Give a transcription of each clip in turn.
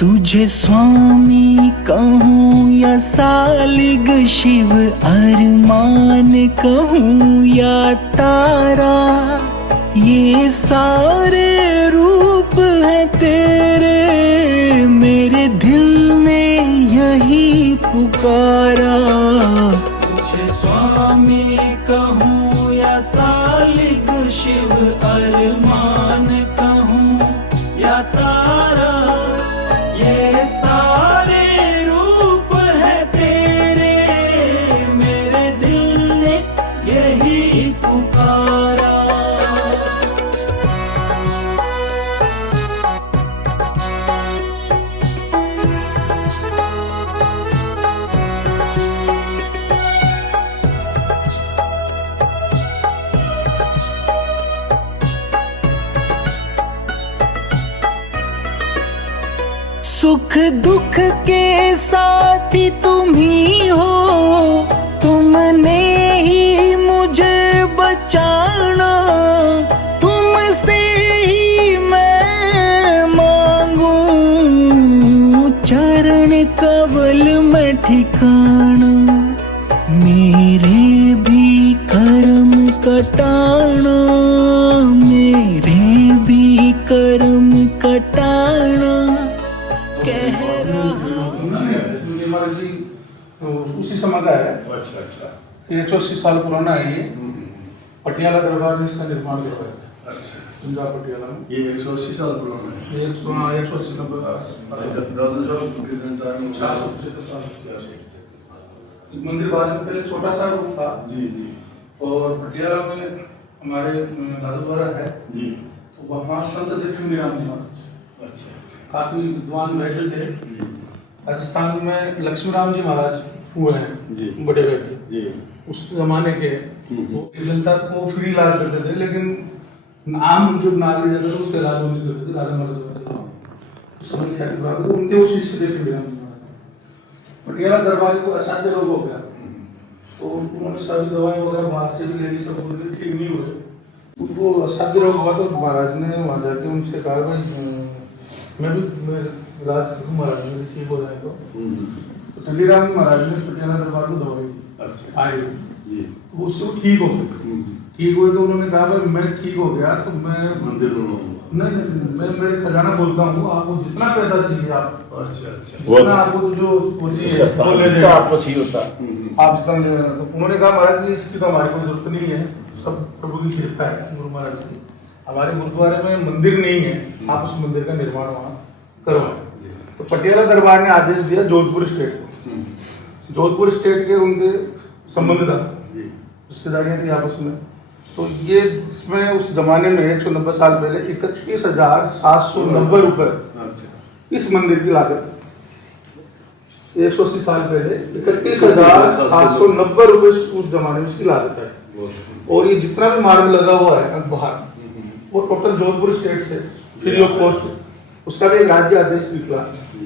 तुझे स्वामी कहूँ या सालिग शिव, अरमान कहूँ या तारा, ये सारे रूप हैं तेरे, मेरे दिल ने यही पुकारा। तुझे स्वामी कहूँ या सालिग शिव, अरमान कहूँ या तारा, ये सारे रूप है तेरे, मेरे दिल ने यही पुकारा। सुख दुख के साथी तुम ही हो, तुमने ही मुझे बचाना, तुमसे ही मैं मांगू चरण कवल में ठिकाना, मेरे भी कर्म कटाना, मेरे भी कर्म कटाना। महाराज जी उसी समय का है। अच्छा 180 साल पुराना है ये। पटियाला दरबार ने इसका निर्माण करवाया था। अच्छा पंजाब पटियाला में ये 180 साल पुराना है। ये 180 नब्बे मंदिर बाद में पहले छोटा सा रूप था जी जी और पटियाला में हमारे दादू द्वारा है जी। तो वहाँ संत जेठमनी राम जी महाराज अच्छा काफी विद्वान बैठे थे। राजस्थान में लक्ष्मी राम जी महाराज हुए हैं जी बड़े बैठे जी। उस जमाने के, वो जनता को फ्री इलाज करते थे, लेकिन आम जो नागरिक रहते थे उसके इलाज नहीं करते थे। राजा महाराज उस समय ख्याति प्राप्त थे, उनके वो शिष्य थे लक्ष्मी राम जी महाराज। पटियाला दरबार को असाध्य रोग हो गया तो उन्होंने सभी दवाएं वगैरह बाहर से भी ले ली, सब कुछ ठीक नहीं हुए। उनको असाध्य रोग हुआ तो महाराज ने वहाँ जाके उनसे कहा भाई मैं भी इलाज करूँ महाराज ने ठीक हो जाए तो टलीराम महाराज ने पटियाला दरबार को दवाई दी। अच्छा आए जी। तो उससे वो ठीक हो गए। ठीक हुए तो उन्होंने कहा भाई मैं ठीक हो गया तो मैं मंदिर बनवाऊंगा। नहीं मैं मेरे खजाना बोलता हूँ, आपको जितना पैसा चाहिए आप अच्छा अच्छा जितना आपको जो वो चाहिए वो ले जाइए। आपको चाहिए होता आप जितना ले जाना। तो उन्होंने कहा महाराज जी इसकी तो हमारी कोई जरूरत नहीं है, सब प्रभु की कृपा है। गुरु महाराज की हमारे गुरुद्वारे में मंदिर नहीं है, आप उस मंदिर का निर्माण वहाँ करवाएं। तो पटियाला दरबार ने आदेश दिया जोधपुर स्टेट को। जोधपुर स्टेट के उनके संबंध था, रिश्तेदारियां थी आपस में। तो ये इसमें उस जमाने में 190 साल पहले 31,790 रुपए इस मंदिर की लागत। 180 साल पहले 31,790 रुपए उस जमाने में इसकी लागत है। और ये जितना भी मार्बल लगा हुआ है बाहर वो टोटल जोधपुर स्टेट से फ्री ऑफ कॉस्ट। उसका भी एक राज्य आदेश निकला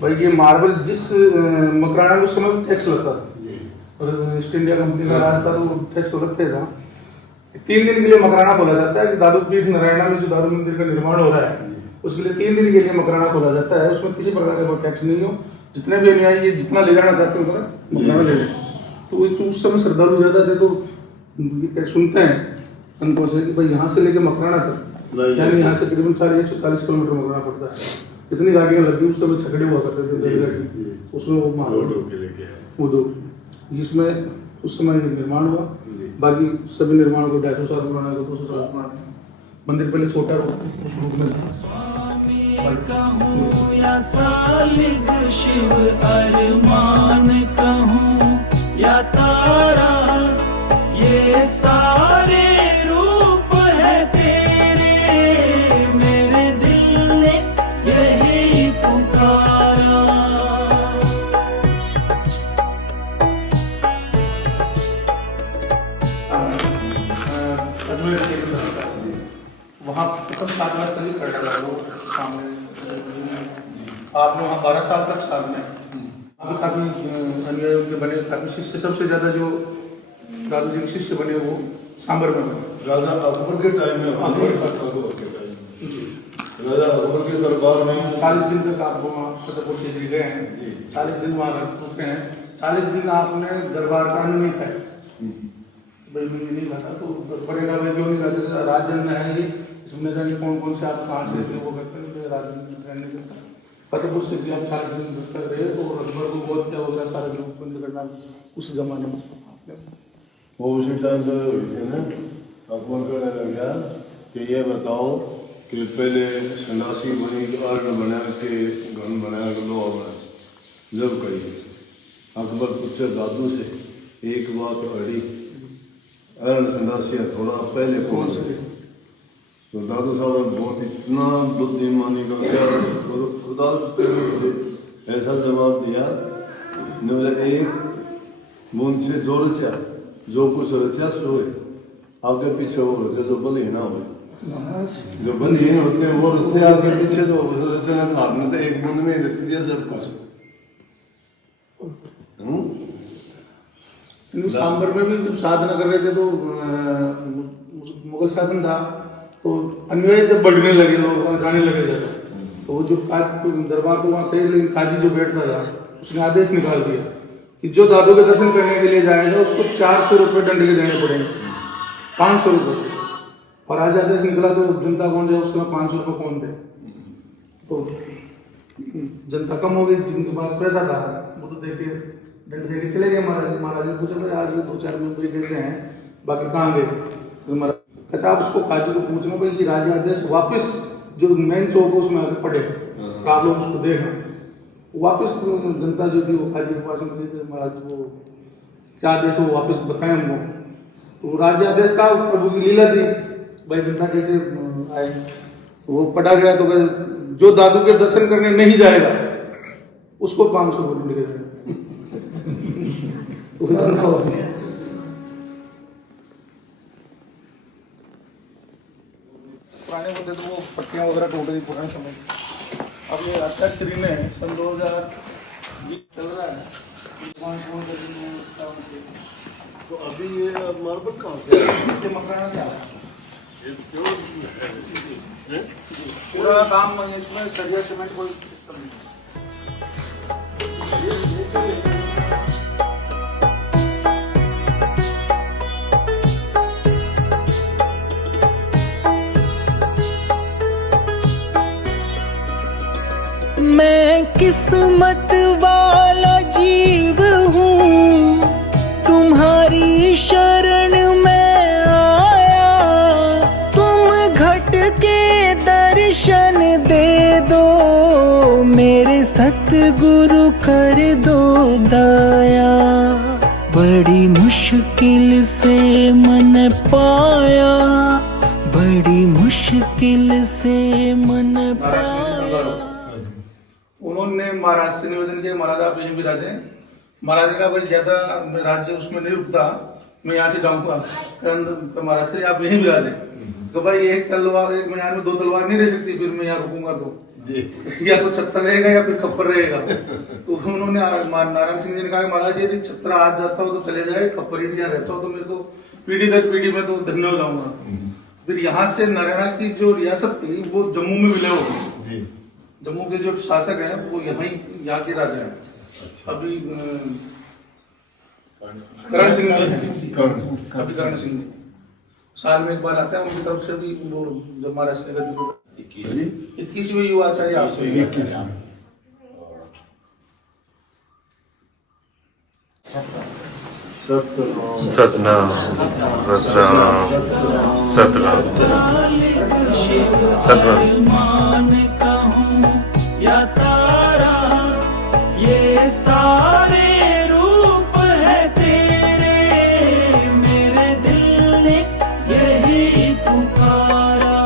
भाई ये मार्बल जिस मकराना में उस समय टैक्स लगता था और ईस्ट इंडिया कंपनी का राज था तो टैक्स तो लगते था। 3 दिन के लिए मकराना खोला जाता है कि दादू पीठ नारायणा में जो दादू मंदिर का निर्माण हो रहा है उसके लिए 3 दिन के लिए मकराना खोला जाता है। उसमें किसी प्रकार का कोई टैक्स नहीं हो, जितने भी अनुयायी ये जितना ले जाना चाहते हैं उतना मकराना ले लें। तो उस समय श्रद्धालु ज्यादा थे तो सुनते हैं संतों से कि भाई यहाँ से लेके मकराना तक यानी यहाँ से करीबन 140 किलोमीटर मकराना पड़ता है। कितनी गाड़ियाँ लगी उस समय छकड़े हुआ करते थे उसमें वो दो इसमें उस समय निर्माण हुआ। बाकी सभी निर्माण को 250 साल पुराना है, 200 साल पुराना है। मंदिर पहले छोटा रूप में था। कहूँ या सालिग शिव, अरमान कहूँ या तारा, ये सारे रूप है तेरे, मेरे दिल ने यही पुकारा। वहाँ 7 लाख तक ही खर्चा लगा वो सामने। आपने वहाँ 12 साल तक साथ में काफी अनुयायियों के बने, काफी शिष्य सबसे ज्यादा जो दादू जी के शिष्य बने वो सांबर में बने। राजा अकबर के टाइम में अकबर के टाइम जी। राजा अकबर के दरबार में 40 दिन तक आप वहाँ फतेहपुर सीकरी गए हैं, 40 दिन वहाँ रुके हैं, 40 दिन आपने दरबार का अन्न नहीं खाया, भाई मैं नहीं खाता तो पड़ेगा, भाई क्यों नहीं खाते, राजन है ये, इसमें जाने कौन से आप कहाँ से थे वो करते हैं, राजन नहीं करता। फतेहपुर सीकरी आप 40 दिन कर रहे तो अकबर को बहुत क्या वगैरह सारे लोग बंद करना उस जमाने में वो उसी टाइम पे हुई थी ना। अकबर कहने लग गया कि ये बताओ कि पहले सन्यासी बनी तो अर्ण बना के घन बना के लोहा बना, जब कही अकबर पूछे दादू से एक बात अड़ी, अर्ण सन्यासी थोड़ा पहले कौन से? तो दादू साहब ने बहुत इतना बुद्धिमानी का क्या खुदा ऐसा जवाब दिया, ने बोला एक बूंद से जो रचा, जो कुछ रचा सो है, आगे पीछे वो रचे जो बलहीन हो, जो बलहीन होते हैं वो रचे आगे पीछे जो रचना था, आपने तो एक बूंद में ही रच दिया सब कुछ। सांबर में भी जब साधना कर रहे थे तो मुगल शासन था तो अन्याय जब बढ़ने लगे, लोग जाने लगे थे, तो वो जो दरबार तो वहाँ थे, लेकिन काजी जो बैठता था उसने आदेश निकाल दिया कि जो दादू के दर्शन करने के लिए जाएगा उसको 400 रुपये दंड के देने पड़ेंगे, 500 रुपये। और आज आदेश निकला तो जनता कौन जाए उस समय 500 रुपये कौन दे, तो जनता कम हो गई, जिनके पास पैसा था वो तो देखे दंड दे के चले गए। महाराज ने पूछा भाई आज भी 2-4 मेंबर कैसे हैं, बाकी कहाँ गए, तो महाराज अच्छा आप उसको काजी को पूछना भाई कि राजा आदेश वापस जो मेन चौक उसमें आगे पड़े, आप लोग उसको देखना। वापस जनता जो थी वो काजी के पास में, महाराज वो क्या आदेश वो वापस बताएं हमको, तो राज्य आदेश था, प्रभु की लीला थी, भाई जनता कैसे आए, तो वो पढ़ा गया तो जो दादू के दर्शन करने नहीं जाएगा उसको 500 रुपये दे देंगे। पुराने होते तो वो पट्टियाँ वगैरह टूट गई पुराने समय। अब ये आचार्य श्री ने सन 2020 चल रहा है, तो अभी ये मार्बल कहाँ से ये मकान क्या पूरा काम इसमें सरिया सीमेंट कोई मैं किस्मत वाला जीव हूँ, तुम्हारी शरण में आया, तुम घट के दर्शन दे दो, मेरे सतगुरु कर दो दया। बड़ी मुश्किल से मन पाया, बड़ी मुश्किल से मन पाया। उन्होंने महाराज से निवेदन किया महाराज आप यहीं विराजे। महाराज का भाई ज्यादा राज्य उसमें नहीं रुकता, मैं यहाँ से जाऊंगा, तो महाराज से आप यहीं विराजे। तो भाई एक तलवार एक मैदान में 2 तलवार नहीं रह सकती, फिर मैं यहाँ रुकूंगा तो या तो छत्तर रहेगा या फिर खप्पर रहेगा। तो उन्होंने नारायण सिंह जी ने कहा महाराज यदि छत्तर आज जाता हो तो चले जाए, खप्पर यदि यहाँ रहता हो तो मेरे तो पीढ़ी दर पीढ़ी में तो धन्य हो जाऊंगा। फिर यहाँ से नारायण की जो रियासत थी वो जम्मू में विलय हो गई। जम्मू के जो शासक हैं वो यहाँ के राजा हैं। अभी करण सिंह जी, अभी करण सिंह जी साल में एक बार आता है, उनकी तरफ से भी वो जब महाराष्ट्र का 21वीं युवा आचार्य आपसे सतनाम सतनाम सतनाम सतनाम कहूँ या तारा, ये सारे रूप है तेरे, मेरे दिल ने यही पुकारा।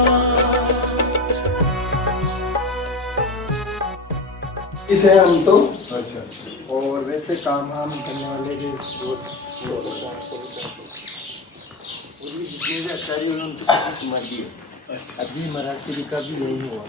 इसे हम तो अच्छा और वैसे काम हम करने वाले भी जितने भी आचार्य उन्होंने तो सभी समाधि है। अभी मराठी का भी यही हुआ।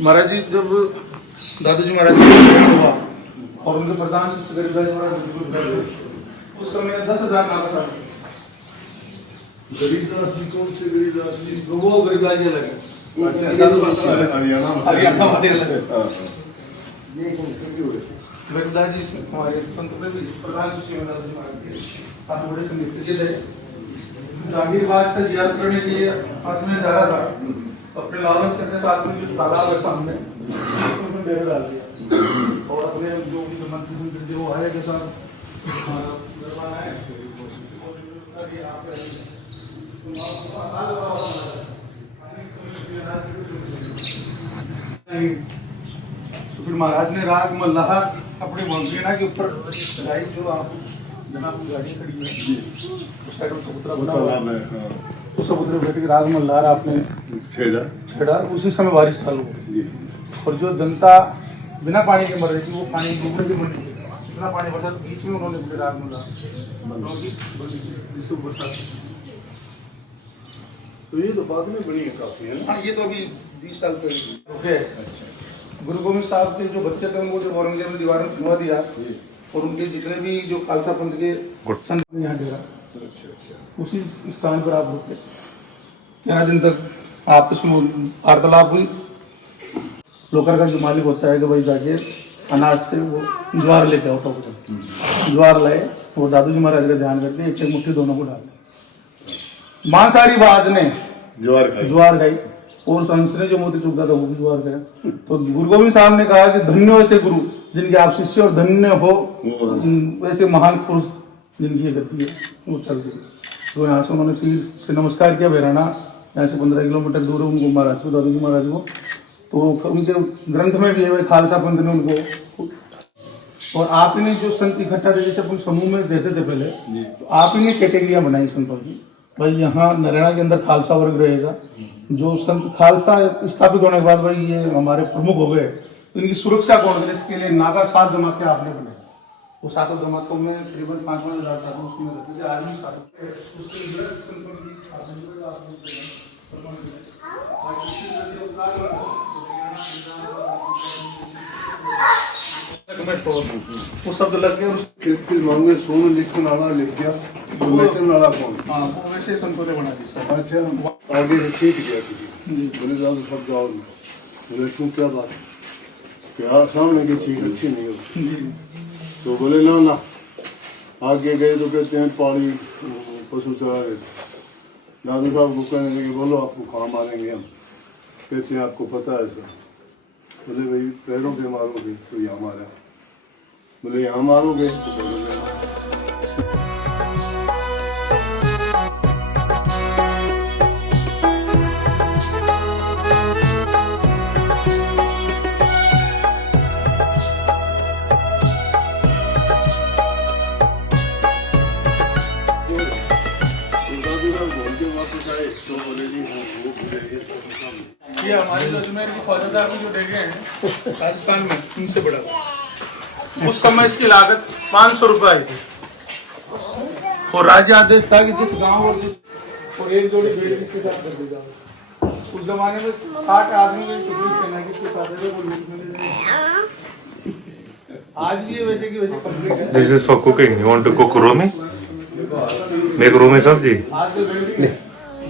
महाराज जी जब दादू जी महाराज का देहांत हुआ और उनके प्रधान शिष्य गरीबदास जी महाराज उस समय 10,000 नागा था। गरीबदास जी कौन से गरीबदास जी? वो गरीबदास जी लगे हरियाणा हरियाणा वाले लगे। ये कौन से क्यों है? गरीबदास जी हमारे संत में भी प्रधान शिष्य में दादू जी महाराज के काफी बड़े संगीत थे। जागीर बादशाह जियारत करने के लिए आदमी जा रहा था, अपने लालच करने साथ में जो तालाब है सामने उसमें डेरा डाल दिया और अपने जो भी मंत्री जो आए के साथ दरबार आए तो फिर महाराज ने राग मल्लाह अपनी मंत्रीना के ऊपर लगाई, जो आप जहाँ गाड़ी खड़ी है उस साइड में चबूतरा बना हुआ है, उस चबूतरे बैठ के राग मल्लाह आपने छेड़ा। उसी समय बारिश चालू हुई और जो जनता बिना पानी के मर रही थी वो पानी डूबने से मर रही थी। इतना पानी बरसा तो बीच में उन्होंने अपने राग मल्लाह जिससे बरसात। तो ये तो बाद में बनी है काफी है ना? हाँ, ये तो अभी 20 साल पहले ओके। अच्छा, गुरु गोविंद साहब के जो बच्चे थे उनको जो औरंगजेब ने दीवार में छुड़वा दिया और उनके जितने भी जो खालसा पंथ के संत यहाँ डेरा उसी स्थान पर आप रुके। 13 दिन तक आपस में वार्तालाप हुई। लोकर का जो मालिक होता है कि भाई जाके अनाज से वो ज्वार लेके आओ, ज्वार लाए, वो दादू जी महाराज का ध्यान करके एक मुट्ठी दोनों को डाले। मांसाहारी बाज ने ज्वार खाई और संस ने जो मोती चुका था वो भी ज्वार खाया। तो गुरु गोविंद साहब ने कहा कि धन्य हो ऐसे गुरु जिनके आप शिष्य और धन्य हो वैसे महान पुरुष जिनकी ये गति है वो चल गई। तो यहाँ से उन्होंने तीर से नमस्कार किया। बहराना यहाँ से 15 किलोमीटर दूर है उनको महाराज को, दादू जी महाराज को। तो उनके ग्रंथ में भी है खालसा पंथ ने उनको। और आप ही ने जो संत इकट्ठा थे, जैसे अपन समूह में रहते थे पहले, तो आप ही ने कैटेगरियाँ बनाई संतों की। भाई यहाँ नरेना के अंदर खालसा वर्ग रहेगा, जो संत खालसा स्थापित होने के बाद भाई ये हमारे प्रमुख हो गए, तो इनकी सुरक्षा कौन करे? इसके लिए नागा 7 जमात के आपने बनाए। वो 7 जमातों में करीबन 5-5 हजार साधु उसमें रहते थे। आदमी वो शब्द लग गया। फिर मांगे सोनू लिखने वाला लिख गया, वो लेटन वाला कौन? हाँ, वो वैसे संतों ने बना दी सर। अच्छा, आगे से ठीक गया किसी बोले जाओ शब्द और बोले क्यों क्या बात क्या सामने की चीज अच्छी नहीं होती। तो बोले ना आगे गए तो कहते हैं पहाड़ी पशु चरा रहे थे। दादू साहब को कहने लगे बोलो आपको कहाँ मारेंगे हम? कहते हैं आपको पता है सर? बोले भाई पैरों पे मारोगे तो यहाँ मारा। बोले यहाँ मारोगे तो बोलोगे। ये हमारे जो अजमेर की फौजदार की जो जगह है राजस्थान में, उनसे बड़ा। उस समय इसकी लागत 500 रुपये आई थी और राज्य आदेश था कि जिस गांव और एक जोड़ी भेड़ किसके साथ कर दी जाए। उस जमाने में 60 आदमी की टुकड़ी सेना किसके साथ है वो लूटने। आज भी ये वैसे की वैसे कंप्लीट है। This is for cooking. You want to cook romi? Make romi sabji.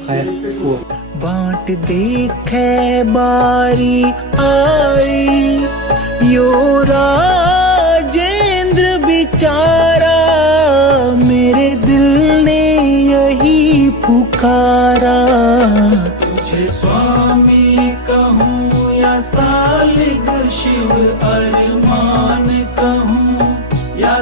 आज तो बाट देखे बारी आई, यो राजेंद्र बिचारा, मेरे दिल ने यही पुकारा। तुझे स्वामी कहूँ या सालिग शिव अरमान कहूँ या